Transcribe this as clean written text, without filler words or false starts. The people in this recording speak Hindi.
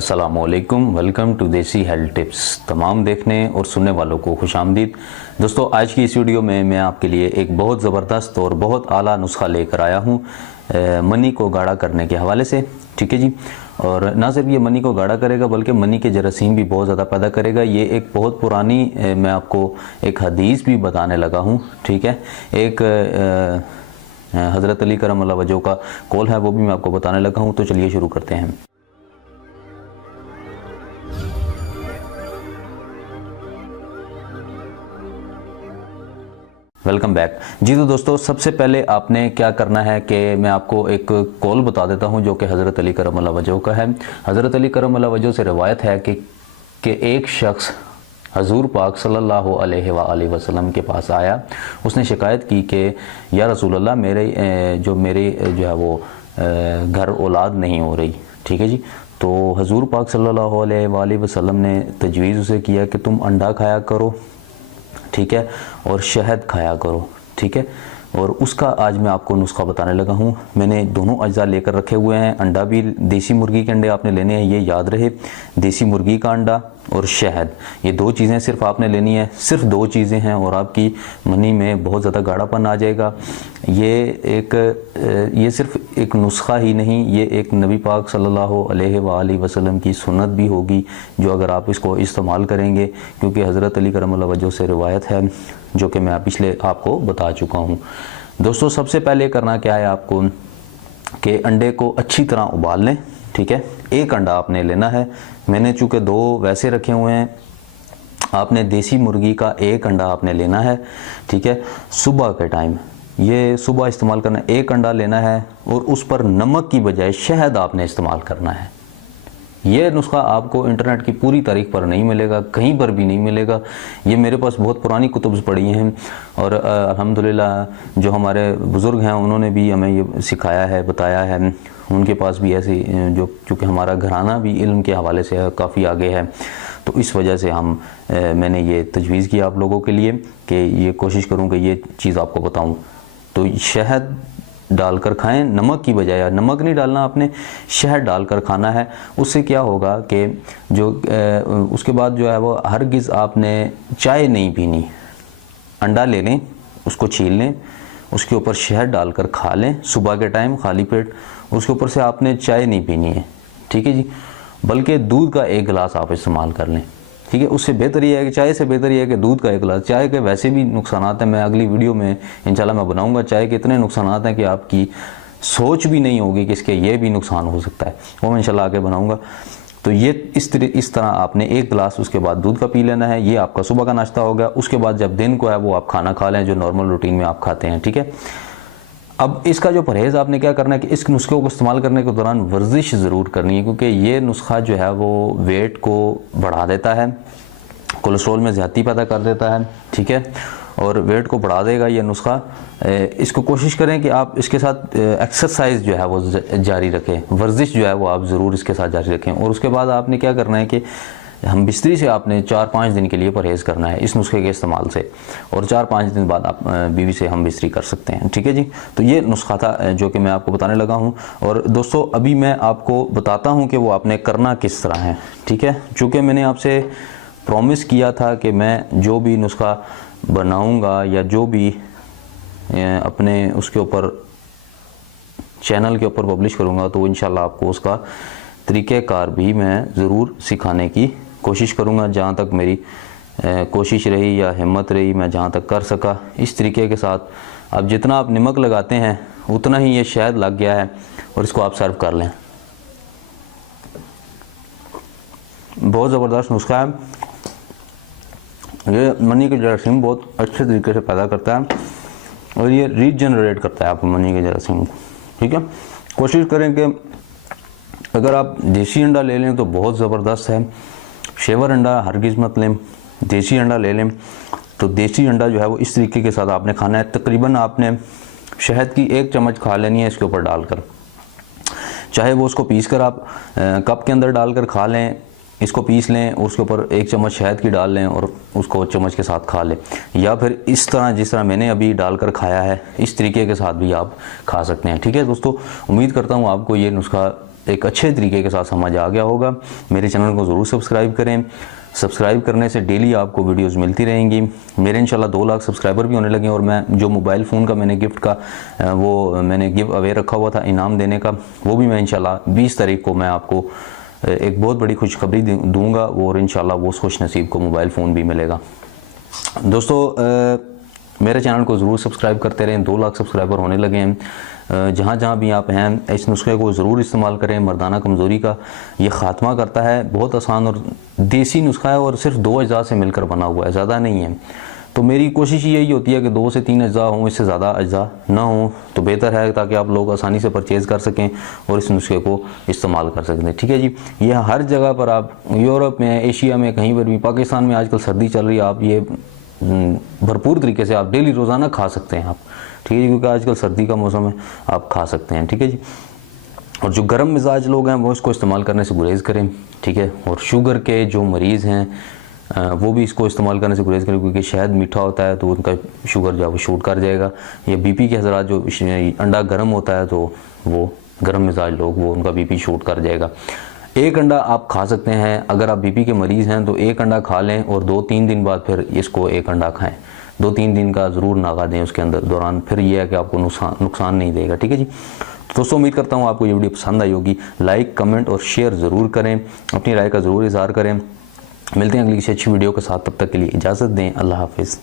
अस्सलामुअलैकुम, वेलकम टू देसी हेल्थ टिप्स। तमाम देखने और सुनने वालों को खुशामदीद। दोस्तों, आज की इस वीडियो में मैं आपके लिए एक बहुत ज़बरदस्त और बहुत आला नुस्खा लेकर आया हूँ मनी को गाढ़ा करने के हवाले से। ठीक है जी। और ना सिर्फ ये मनी को गाढ़ा करेगा बल्कि मनी के जरासीम भी बहुत ज़्यादा पैदा करेगा। ये एक बहुत पुरानी मैं आपको एक हदीस भी बताने लगा हूँ। ठीक है, एक हज़रत अली करम अल्लाह वजह का कौल है, वो भी मैं आपको बताने लगा हूँ। तो चलिए शुरू करते हैं। वेलकम बैक जी। तो दोस्तों, सबसे पहले आपने क्या करना है कि मैं आपको एक कौल बता देता हूं जो कि हज़रत अली करम अल्लाह वजह का है। हज़रत अली करम अल्लाह वजह से रिवायत है कि एक शख्स हजूर पाक सल्लल्लाहु अलैहि वसल्लम के पास आया। उसने शिकायत की कि या रसूल अल्लाह, मेरे जो है वो घर औलाद नहीं हो रही। ठीक है जी। तो हजूर पाक सल्लल्लाहु अलैहि वसल्लम ने तजवीज़ उसे किया कि तुम अंडा खाया करो, ठीक है, और शहद खाया करो। ठीक है। और उसका आज मैं आपको नुस्खा बताने लगा हूँ। मैंने दोनों अज्जा लेकर रखे हुए हैं। अंडा भी देसी मुर्गी के अंडे आपने लेने हैं, ये याद रहे। देसी मुर्गी का अंडा और शहद, ये दो चीज़ें सिर्फ आपने लेनी है। सिर्फ दो चीज़ें हैं और आपकी मनी में बहुत ज़्यादा गाढ़ापन आ जाएगा। ये सिर्फ एक नुस्खा ही नहीं, ये एक नबी पाक सल्लल्लाहु अलैहि वसल्लम की सुन्नत भी होगी जो अगर आप इसको इस्तेमाल करेंगे, क्योंकि हज़रत अली करम अल्लाह वजह से रिवायत है जो कि मैं पिछले आपको बता चुका हूँ। दोस्तों, सबसे पहले करना क्या है आपको कि अंडे को अच्छी तरह उबाल लें। ठीक है, एक अंडा आपने लेना है। मैंने चूँकि दो वैसे रखे हुए हैं, आपने देसी मुर्गी का एक अंडा आपने लेना है। ठीक है, सुबह के टाइम, ये सुबह इस्तेमाल करना है। एक अंडा लेना है और उस पर नमक की बजाय शहद आपने इस्तेमाल करना है। ये नुस्खा आपको इंटरनेट की पूरी तारीख पर नहीं मिलेगा, कहीं पर भी नहीं मिलेगा। ये मेरे पास बहुत पुरानी कुतुब पढ़ी हैं और अल्हम्दुलिल्लाह जो हमारे बुज़ुर्ग हैं उन्होंने भी हमें ये सिखाया है, बताया है। उनके पास भी ऐसी जो, चूँकि हमारा घराना भी इल्म के हवाले से काफ़ी आगे है, तो इस वजह से मैंने ये तजवीज़ किया आप लोगों के लिए कि ये कोशिश करूँ कि ये चीज़ आपको बताऊँ। तो शहद डालकर खाएं नमक की बजाय। नमक नहीं डालना आपने, शहद डालकर खाना है। उससे क्या होगा कि उसके बाद जो है वो हरगिज़ आपने चाय नहीं पीनी। अंडा ले लें, उसको छील लें, उसके ऊपर शहद डालकर खा लें सुबह के टाइम खाली पेट। उसके ऊपर से आपने चाय नहीं पीनी है। ठीक है जी, बल्कि दूध का एक गिलास आप इस्तेमाल कर लें। ठीक है, उससे बेहतर ये है कि चाय से बेहतर ये है कि दूध का एक गिलास। चाय के वैसे भी नुकसानात हैं, मैं अगली वीडियो में इंशाल्लाह मैं बनाऊंगा। चाय के इतने नुकसानात हैं कि आपकी सोच भी नहीं होगी कि इसके ये भी नुकसान हो सकता है, वो मैं इंशाल्लाह आगे बनाऊंगा। तो ये इस तरह आपने एक गिलास उसके बाद दूध का पी लेना है। ये आपका सुबह का नाश्ता होगा। उसके बाद जब दिन को है वो आप खाना खा लें जो नॉर्मल रूटीन में आप खाते हैं। ठीक है। अब इसका जो परहेज़ आपने क्या करना है कि इस नुस्खे को इस्तेमाल करने के दौरान वर्जिश ज़रूर करनी है, क्योंकि ये नुस्खा जो है वो वेट को बढ़ा देता है, कोलेस्ट्रॉल में ज़्यादती पैदा कर देता है। ठीक है, और वेट को बढ़ा देगा ये नुस्खा। इसको कोशिश करें कि आप इसके साथ एक्सरसाइज जो है वो जारी रखें, वर्जिश जो है वो आप ज़रूर इसके साथ जारी रखें। और उसके बाद आपने क्या करना है कि हम बिस्तरी से आपने 4-5 दिन के लिए परहेज़ करना है इस नुस्खे के इस्तेमाल से, और 4-5 दिन बाद आप बीवी से हम बिस्तरी कर सकते हैं। ठीक है जी। तो ये नुस्खा था जो कि मैं आपको बताने लगा हूँ। और दोस्तों, अभी मैं आपको बताता हूँ कि वो आपने करना किस तरह है। ठीक है, चूँकि मैंने आपसे प्रॉमिस किया था कि मैं जो भी नुस्खा बनाऊँगा या जो भी अपने उसके ऊपर चैनल के ऊपर पब्लिश करूँगा, तो इंशाल्लाह आपको उसका तरीक़ेकार भी मैं ज़रूर सिखाने की कोशिश करूँगा। जहाँ तक मेरी कोशिश रही या हिम्मत रही, मैं जहाँ तक कर सका इस तरीके के साथ। अब जितना आप नमक लगाते हैं उतना ही ये शहद लग गया है, और इसको आप सर्व कर लें। बहुत ज़बरदस्त नुस्खा है। ये मनी के जरासीम बहुत अच्छे तरीके से पैदा करता है और ये रीजनरेट करता है आपको मनी के जरासीम। ठीक है, कोशिश करें कि अगर आप देसी अंडा ले लें तो बहुत ज़बरदस्त है। शेवर अंडा हरगिज़ मत लें, देसी अंडा ले लें। तो देसी अंडा जो है वो इस तरीके के साथ आपने खाना है। तकरीबन आपने शहद की 1 चम्मच खा लेनी है इसके ऊपर डालकर, चाहे वो उसको पीस कर आप कप के अंदर डालकर खा लें, इसको पीस लें और उसके ऊपर 1 चम्मच शहद की डाल लें और उसको चम्मच के साथ खा लें, या फिर इस तरह जिस तरह मैंने अभी डालकर खाया है इस तरीके के साथ भी आप खा सकते हैं। ठीक है दोस्तों, उम्मीद करता हूँ आपको ये नुस्खा एक अच्छे तरीके के साथ समझ आ गया होगा। मेरे चैनल को ज़रूर सब्सक्राइब करें। सब्सक्राइब करने से डेली आपको वीडियोस मिलती रहेंगी। मेरे इंशाल्लाह 2 लाख सब्सक्राइबर भी होने लगे और मैं जो मोबाइल फ़ोन का मैंने गिफ्ट का वो मैंने गिव अवे रखा हुआ था इनाम देने का, वो भी मैं इंशाल्लाह 20 तारीख को मैं आपको एक बहुत बड़ी खुशखबरी दूंगा और इंशाल्लाह वो खुश नसीब को मोबाइल फ़ोन भी मिलेगा। दोस्तों मेरे चैनल को ज़रूर सब्सक्राइब करते रहें। 2 लाख सब्सक्राइबर होने लगे हैं। जहाँ जहाँ भी आप हैं इस नुस्खे को ज़रूर इस्तेमाल करें। मर्दाना कमज़ोरी का ये ख़ात्मा करता है। बहुत आसान और देसी नुस्खा है और सिर्फ 2 अज्जा से मिलकर बना हुआ है, ज़्यादा नहीं है। तो मेरी कोशिश यही होती है कि 2 से 3 अज्जा हों, इससे ज़्यादा अज्जा ना हो तो बेहतर है, ताकि आप लोग आसानी से परचेज़ कर सकें और इस नुस्खे को इस्तेमाल कर सकें। ठीक है जी, ये हर जगह पर आप यूरोप में, एशिया में, कहीं पर भी, पाकिस्तान में आजकल सर्दी चल रही है, आप ये भरपूर तरीके से आप डेली रोज़ाना खा सकते हैं आप। ठीक है जी, क्योंकि आजकल सर्दी का मौसम है, आप खा सकते हैं। ठीक है जी, और जो गर्म मिजाज लोग हैं वो इसको इस्तेमाल करने से गुरेज करें। ठीक है, और शुगर के जो मरीज़ हैं वो भी इसको इस्तेमाल करने से गुरेज करें, क्योंकि शहद मीठा होता है तो उनका शुगर जो है वो शूट कर जाएगा। या बीपी के हज़रात, जो अंडा गर्म होता है तो वो गर्म मिजाज लोग, वो उनका बीपी शूट कर जाएगा। 1 अंडा आप खा सकते हैं। अगर आप बीपी के मरीज़ हैं तो 1 अंडा खा लें और 2-3 दिन बाद फिर इसको 1 अंडा खाएं। 2-3 दिन का ज़रूर नागा दें उसके अंदर दौरान, फिर यह है कि आपको नुकसान नहीं देगा। ठीक है जी, दोस्तों उम्मीद करता हूँ आपको ये वीडियो पसंद आई होगी। लाइक, कमेंट और शेयर ज़रूर करें, अपनी राय का ज़रूर इज़हार करें। मिलते हैं अगली किसी अच्छी वीडियो के साथ, तब तक के लिए इजाज़त दें। अल्लाह हाफिज़।